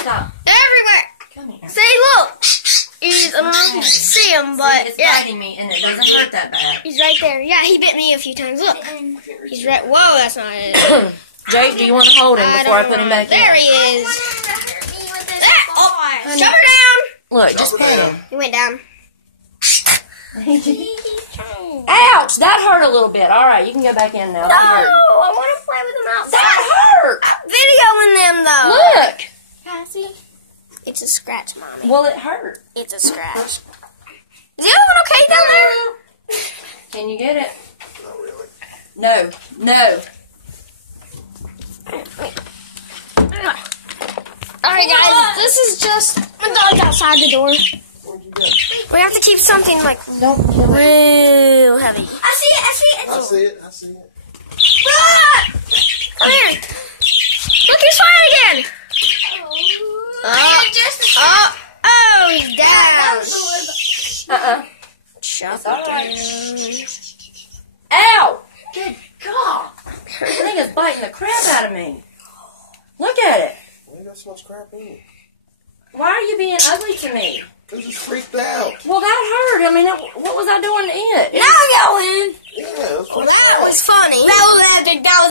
Stop. Everywhere. Come here. See, look. He's, I don't know if you can see him, but It's yeah. biting me, and it doesn't hurt that bad. He's right there. Yeah, he bit me a few times. Look. He's right. Whoa, that's not it. Jake, do you want to hold him before I put him back there in? he is. Oh, shove her down. Look, just pet him. He went down. Ouch! That hurt a little bit. All right, you can go back in now. No, I want to play with them outside. That hurt! Videoing them, though. Look! Yeah, see? It's a scratch, Mommy. Well, it hurt. It's a scratch. Is the other one okay down there? Can you get it? Not really. No. No. Alright, guys, this is just a dog outside the door. Where'd you go? We have to keep something, like, Don't kill it. real heavy. I see it. Ah! Come here. Look, he's fine again. He's down. Shut It's all right. down. Ow! Good God! That thing is biting the crap out of me. Look at it. Why you got so much crap in it? Why are you being ugly to me? Cause it's freaked out. Well, that hurt. I mean, what was I doing to it? Now go in. Yeah, that's That was funny. That was epic. That was